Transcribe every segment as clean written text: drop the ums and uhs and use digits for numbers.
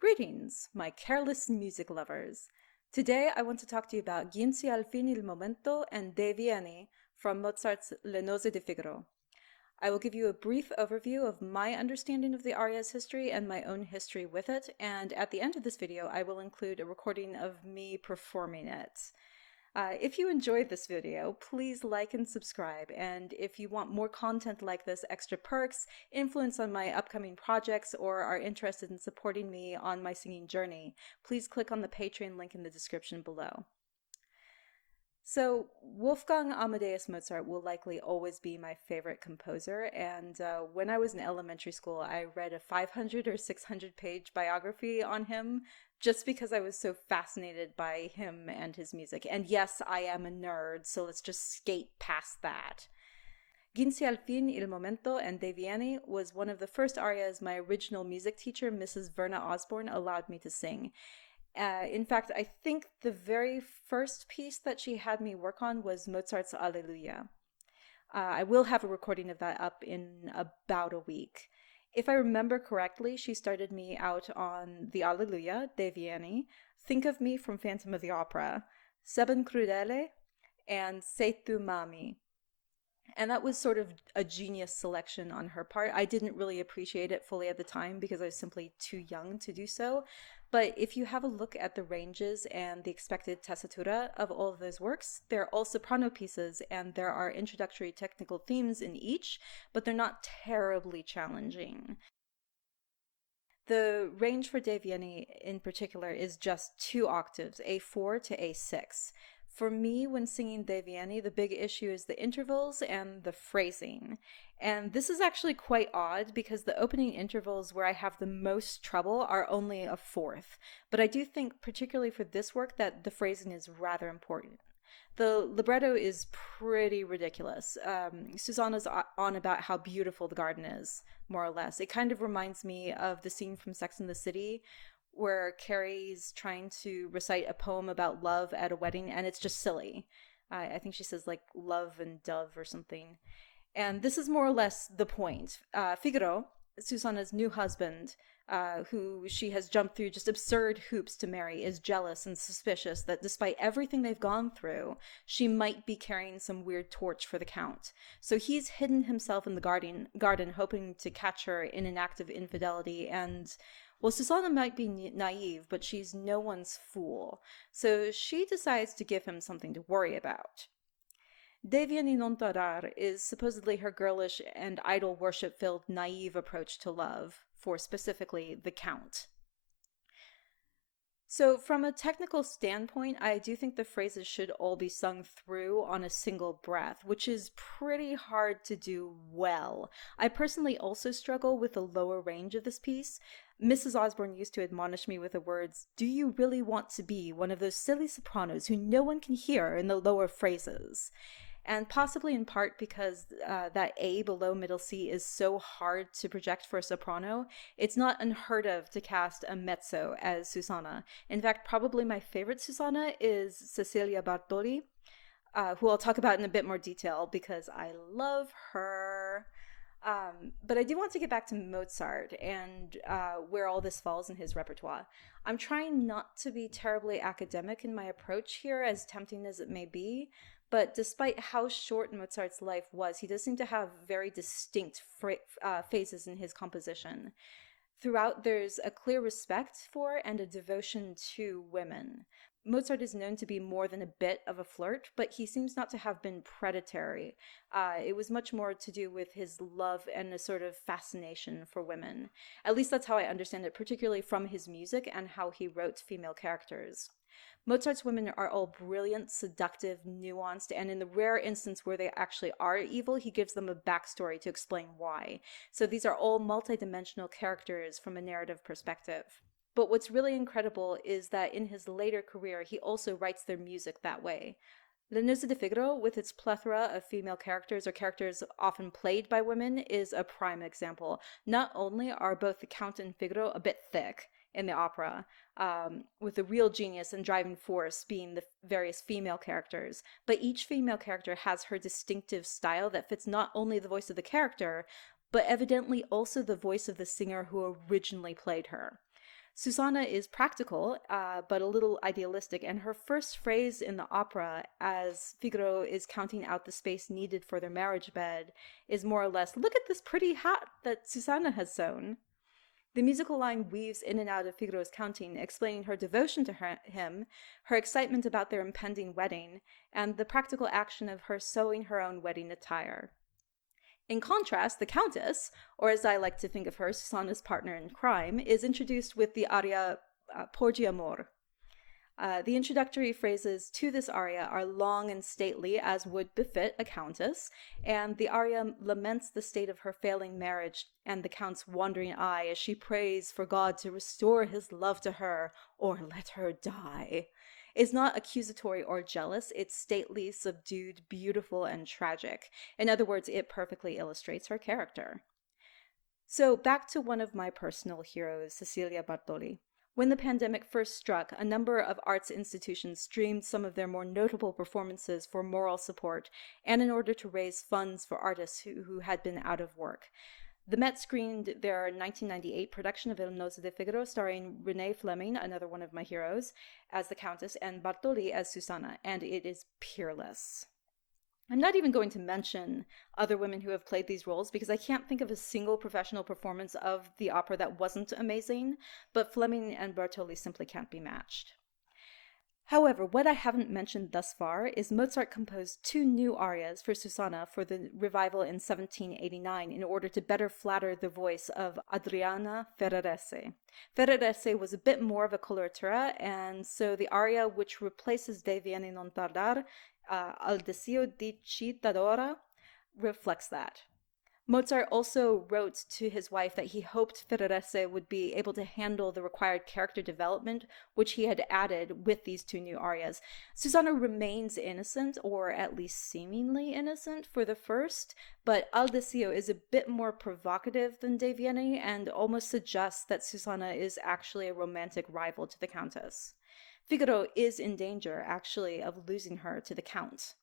Greetings, my careless music lovers. Today I want to talk to you about Giunse alfin il momento and Deh Vieni from Mozart's Le Nozze di Figaro. I will give you a brief overview of my understanding of the aria's history and my own history with it, and at the end of this video I will include a recording of me performing it. If you enjoyed this video, please like and subscribe, and if you want more content like this, extra perks, influence on my upcoming projects, or are interested in supporting me on my singing journey, please click on the Patreon link in the description below. So, Wolfgang Amadeus Mozart will likely always be my favorite composer, and when I was in elementary school, I read a 500 or 600 page biography on him just because I was so fascinated by him and his music. And yes, I am a nerd, so let's just skate past that. Giunse alfin il momento and Deh Vieni was one of the first arias my original music teacher, Mrs. Verna Osborne, allowed me to sing. In fact, I think the very first piece that she had me work on was Mozart's Alleluia. I will have a recording of that up in about a week. If I remember correctly, she started me out on the Alleluia, Deh Vieni, Think of Me from Phantom of the Opera, Seben Crudele, and Se tu m'ami. And that was sort of a genius selection on her part. I didn't really appreciate it fully at the time because I was simply too young to do so. But if you have a look at the ranges and the expected tessitura of all of those works, they're all soprano pieces and there are introductory technical themes in each, but they're not terribly challenging. The range for Deh Vieni in particular is just 2 octaves, A4 to A6. For me, when singing Deh Vieni, the big issue is the intervals and the phrasing. And this is actually quite odd because the opening intervals where I have the most trouble are only a 4th. But I do think, particularly for this work, that the phrasing is rather important. The libretto is pretty ridiculous. Susanna's on about how beautiful the garden is, more or less. It kind of reminds me of the scene from Sex and the City where Carrie's trying to recite a poem about love at a wedding, and it's just silly. I think she says, like, love and dove or something. And this is more or less the point. Figaro, Susanna's new husband, who she has jumped through just absurd hoops to marry, is jealous and suspicious that despite everything they've gone through, she might be carrying some weird torch for the Count. So he's hidden himself in the garden hoping to catch her in an act of infidelity, and well, Susanna might be naive, but she's no one's fool, so she decides to give him something to worry about. Deh Vieni non tardar is supposedly her girlish and idol worship-filled naive approach to love, for specifically the Count. So from a technical standpoint, I do think the phrases should all be sung through on a single breath, which is pretty hard to do well. I personally also struggle with the lower range of this piece. Mrs. Osborne used to admonish me with the words, "Do you really want to be one of those silly sopranos who no one can hear in the lower phrases?" And possibly in part because that A below middle C is so hard to project for a soprano, it's not unheard of to cast a mezzo as Susanna. In fact, probably my favorite Susanna is Cecilia Bartoli, who I'll talk about in a bit more detail because I love her. But I do want to get back to Mozart and where all this falls in his repertoire. I'm trying not to be terribly academic in my approach here, as tempting as it may be, but despite how short Mozart's life was, he does seem to have very distinct phases in his composition. Throughout, there's a clear respect for and a devotion to women. Mozart is known to be more than a bit of a flirt, but he seems not to have been predatory. It was much more to do with his love and a sort of fascination for women. At least that's how I understand it, particularly from his music and how he wrote female characters. Mozart's women are all brilliant, seductive, nuanced, and in the rare instance where they actually are evil, he gives them a backstory to explain why. So these are all multidimensional characters from a narrative perspective. But what's really incredible is that in his later career, he also writes their music that way. Le Nozze di Figaro, with its plethora of female characters or characters often played by women, is a prime example. Not only are both the Count and Figaro a bit thick in the opera, with the real genius and driving force being the various female characters, but each female character has her distinctive style that fits not only the voice of the character, but evidently also the voice of the singer who originally played her. Susanna is practical, but a little idealistic, and her first phrase in the opera, as Figaro is counting out the space needed for their marriage bed, is more or less, "Look at this pretty hat that Susanna has sewn." The musical line weaves in and out of Figaro's counting, explaining her devotion to him, her excitement about their impending wedding, and the practical action of her sewing her own wedding attire. In contrast, the Countess, or as I like to think of her, Susanna's partner in crime, is introduced with the aria Porgi Amor. The introductory phrases to this aria are long and stately, as would befit a countess, and the aria laments the state of her failing marriage and the count's wandering eye as she prays for God to restore his love to her or let her die. It's not accusatory or jealous, it's stately, subdued, beautiful, and tragic. In other words, it perfectly illustrates her character. So back to one of my personal heroes, Cecilia Bartoli. When the pandemic first struck, a number of arts institutions streamed some of their more notable performances for moral support and in order to raise funds for artists who had been out of work. The Met screened their 1998 production of Il Nozze di Figaro, starring Renee Fleming, another one of my heroes, as the Countess, and Bartoli as Susanna, and it is peerless. I'm not even going to mention other women who have played these roles because I can't think of a single professional performance of the opera that wasn't amazing, but Fleming and Bartoli simply can't be matched. However, what I haven't mentioned thus far is Mozart composed 2 new arias for Susanna for the revival in 1789 in order to better flatter the voice of Adriana Ferrarese. Ferrarese was a bit more of a coloratura, and so the aria which replaces Deh Vieni non tardar, al desio di cittadora, reflects that. Mozart also wrote to his wife that he hoped Ferrarese would be able to handle the required character development, which he had added with these 2 new arias. Susanna remains innocent, or at least seemingly innocent, for the first, but Al Desio is a bit more provocative than Deh Vieni and almost suggests that Susanna is actually a romantic rival to the Countess. Figaro is in danger, actually, of losing her to the Count.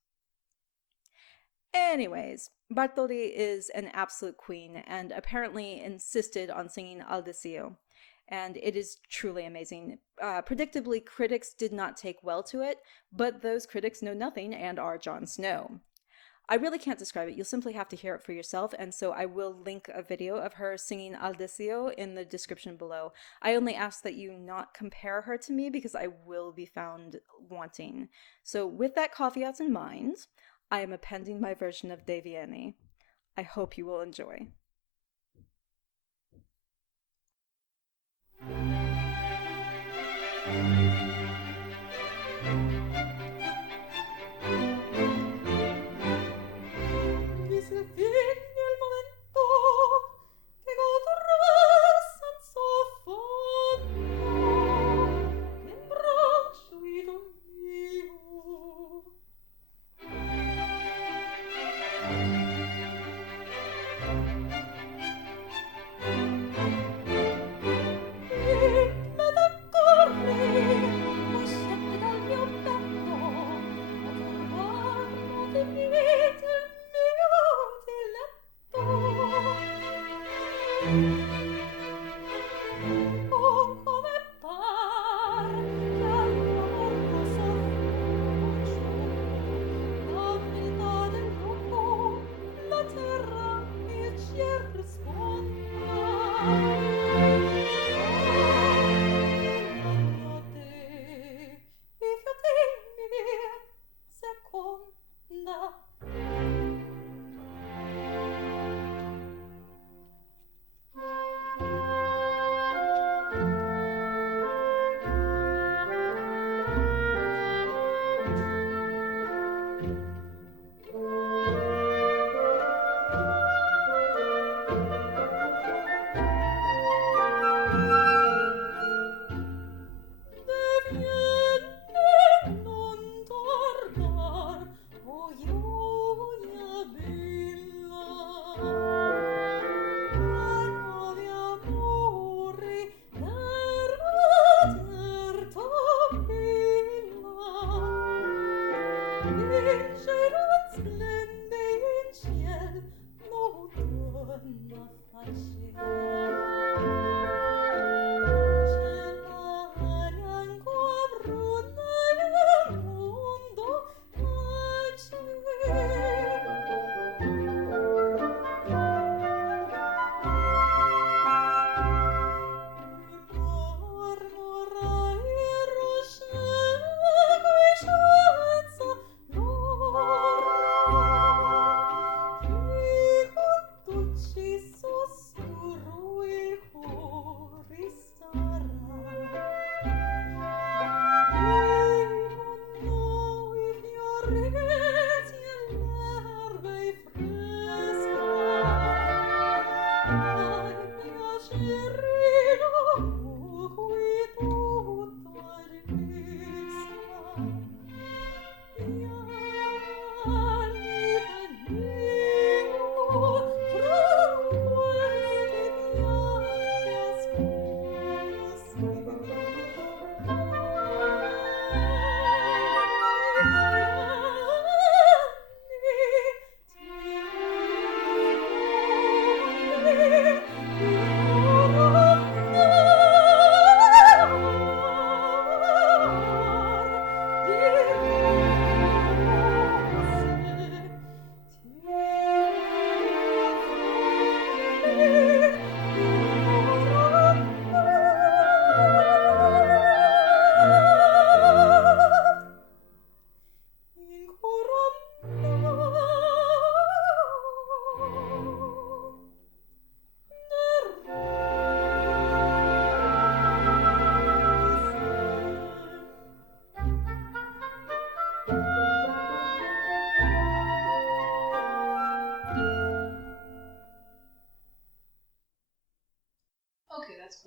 Anyways, Bartoli is an absolute queen and apparently insisted on singing Al Desio, and it is truly amazing. Predictably, critics did not take well to it, but those critics know nothing and are Jon Snow. I really can't describe it. You'll simply have to hear it for yourself, and so I will link a video of her singing Al Desio in the description below. I only ask that you not compare her to me because I will be found wanting. So with that caveat in mind, I am appending my version of Deh Vieni. I hope you will enjoy. Il momento che godrò senza affanno in braccio idol mio. Okay, that's